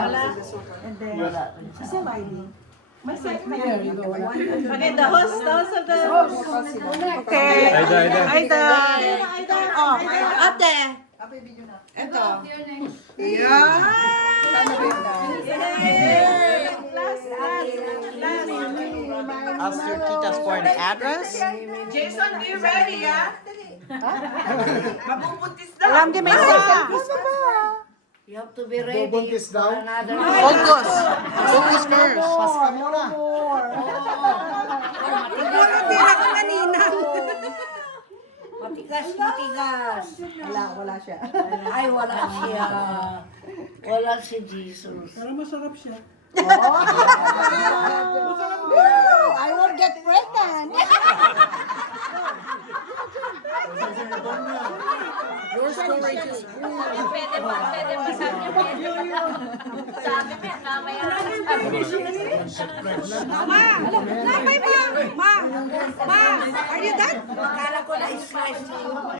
And then, kasi Miley. May set na Okay, yun. the host of the... Okay. Aida. Oh, ate. Ito. Yeah. Ask your titas for an address. Jason, be ready, yeah? Mabubuntis na. Alam di may isa. You have to be ready Bubuntis for daw? another Focus. Focus first. Pas ka muna. Matigas, matigas. Wala siya. Ay, wala siya. Wala si Jesus. Pero masarap siya. I won't get pregnant. Your story too. Pwede ba sabi niyo pwede ba? Sabi niya, mamaya. Ma, are you done? Akala ko na-slice na yun.